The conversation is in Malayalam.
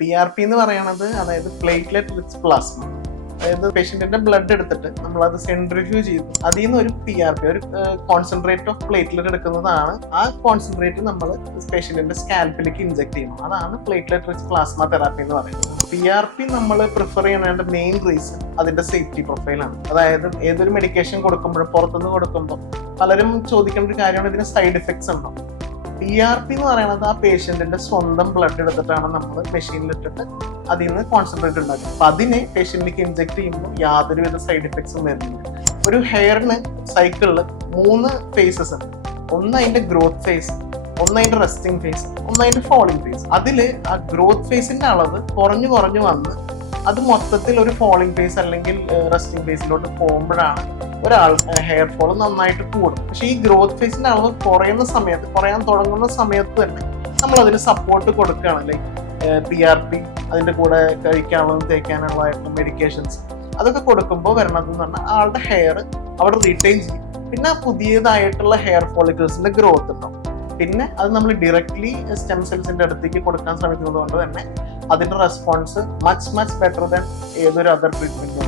PRP എന്ന് പറയുന്നത് അതായത് പ്ലേറ്റ്ലെറ്റ് റിച്ച് പ്ലാസ്മ. അതായത് പേഷ്യന്റിന്റെ ബ്ലഡ് എടുത്തിട്ട് നമ്മളത് സെൻട്രിഫ്യൂജ് ചെയ്തു അതിൽ നിന്ന് ഒരു PRP, ഒരു കോൺസെൻട്രേറ്റ് ഓഫ് പ്ലേറ്റ്ലെറ്റ് എടുക്കുന്നതാണ്. ആ കോൺസെൻട്രേറ്റ് നമ്മൾ പേഷ്യന്റിന്റെ സ്കാൽപ്പിലേക്ക് ഇൻജെക്ട് ചെയ്യണം. അതാണ് പ്ലേറ്റ്ലെറ്റ് റിച്ച് പ്ലാസ്മ തെറാപ്പി എന്ന് പറയുന്നത്. PRP നമ്മൾ പ്രിഫർ ചെയ്യുന്നതിന്റെ മെയിൻ റീസൺ അതിന്റെ സേഫ്റ്റി പ്രൊഫൈലാണ്. അതായത് ഏതൊരു മെഡിക്കേഷൻ കൊടുക്കുമ്പോഴും പുറത്തുനിന്ന് കൊടുക്കുമ്പോൾ പലരും ചോദിക്കേണ്ട ഒരു കാര്യമാണ്, ഇതിന് സൈഡ് എഫക്ട്സ് ഉണ്ടോ? PRP എന്ന് പറയുന്നത് ആ പേഷ്യന്റിന്റെ സ്വന്തം ബ്ലഡ് എടുത്തിട്ടാണ് നമ്മൾ മെഷീനിലിട്ടിട്ട് അതിൽ നിന്ന് കോൺസെൻട്രേറ്റ് ഉണ്ടാക്കുക. അപ്പൊ അതിനെ പേഷ്യന്റിലേക്ക് ഇൻജെക്ട് ചെയ്യുമ്പോൾ യാതൊരുവിധ സൈഡ് എഫക്ട്സും വരുന്നില്ല. ഒരു ഹെയറിന് സൈക്കിളിൽ 3 ഫേസസ് ഉണ്ട്. ഒന്ന് അതിന്റെ ഗ്രോത്ത് ഫേസ്, ഒന്ന് അതിന്റെ റെസ്റ്റിംഗ് ഫേസ്, ഒന്ന് അതിന്റെ ഫോളിംഗ് ഫേസ്. അതിൽ ആ ഗ്രോത്ത് ഫേസിന്റെ അളവ് കുറഞ്ഞു കുറഞ്ഞു വന്ന് അത് മൊത്തത്തിൽ ഒരു ഫോളിംഗ് ഫേസ് അല്ലെങ്കിൽ റെസ്റ്റിംഗ് ഫേസിലോട്ട് പോകുമ്പോഴാണ് ഒരാൾ ഹെയർ ഫോൾ നന്നായിട്ട് കൂടും. പക്ഷെ ഈ ഗ്രോത്ത് ഫേസിന്റെ അളവ് കുറയാൻ തുടങ്ങുന്ന സമയത്ത് തന്നെ നമ്മൾ അതിന് സപ്പോർട്ട് കൊടുക്കുകയാണ്. ലൈക്ക് PRP, അതിന്റെ കൂടെ കഴിക്കാനുള്ളതും തേക്കാനുള്ളതായിട്ടുള്ള മെഡിക്കേഷൻസ്, അതൊക്കെ കൊടുക്കുമ്പോൾ വരണതെന്ന് പറഞ്ഞാൽ ആളുടെ ഹെയർ അവിടെ റീറ്റെയിൻ ചെയ്യും. പിന്നെ പുതിയതായിട്ടുള്ള ഹെയർ ഫോളിക്കിൾസിന്റെ ഗ്രോത്ത് ഉണ്ടാവും. പിന്നെ അത് നമ്മൾ ഡയറക്ട്ലി സ്റ്റെം സെൽസിന്റെ അടുത്തേക്ക് കൊടുക്കാൻ ശ്രമിക്കുന്നത് കൊണ്ട് തന്നെ അതിന്റെ റെസ്പോൺസ് മച്ച് ബെറ്റർ ദാൻ ഏതൊരു അതർ ട്രീറ്റ്മെന്റ്.